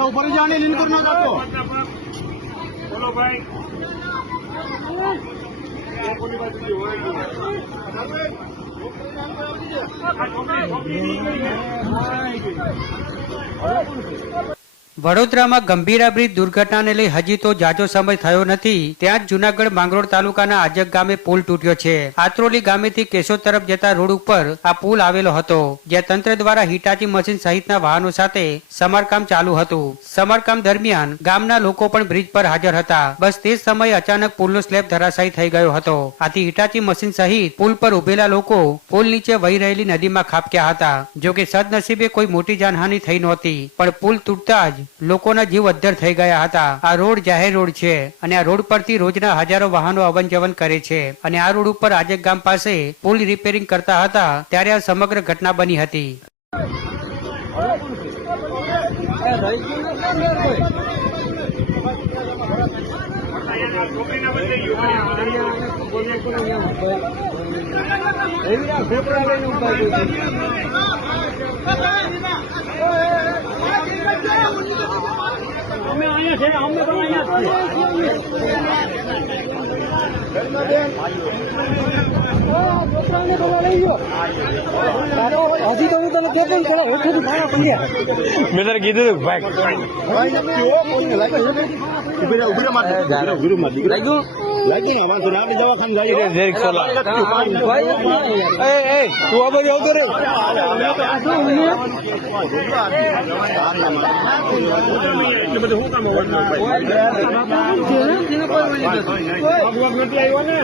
ऊपर जाने लीन करना चाहते बोलो भाई વડોદરામાં ગંભીરા બ્રિજ દુર્ઘટનાને લઈ હજી તો જાજો સમય થયો નથી ત્યાં જ જૂનાગઢ માંગરોળ તાલુકાના આજક ગામે પુલ તૂટ્યો છે। આત્રોલી ગામેથી કેશોદ તરફ જતા રોડ ઉપર આ પુલ આવેલો હતો, જ્યાં તંત્ર દ્વારા હિટાચી મશીન સહિતના વાહનો સાથે સમારકામ ચાલુ હતું। સમારકામ દરમિયાન ગામના લોકો પણ બ્રિજ પર હાજર હતા। બસ તે જ સમયે અચાનક પુલનો સ્લેબ ધરાશાયી થઈ ગયો હતો। આથી હિટાચી મશીન સહિત પુલ પર ઉભેલા લોકો પુલ નીચે વહી રહેલી નદીમાં ખાબક્યા હતા। જોકે સદનસીબે કોઈ મોટી જાનહાનિ થઈ નહોતી, પણ પુલ તૂટતા જ લોકોના જીવ અદ્ધર થઈ ગયા હતા। આ રોડ જાહેર રોડ છે અને આ રોડ પરથી રોજના હજારો વાહનો અવન જવન કરે છે અને આ રોડ ઉપર આજક ગામ પાસે પુલ રિપેરિંગ કરતા હતા ત્યારે આ સમગ્ર ઘટના બની હતી। હજી તો હું તને કેતો મેં તને કીધું ભાઈ લાગ્યું વાંધો આપણે દવાખાને જઈએ તું આ બાજુ આવતો રે એટલે બધું શું કામ આવ્યો ને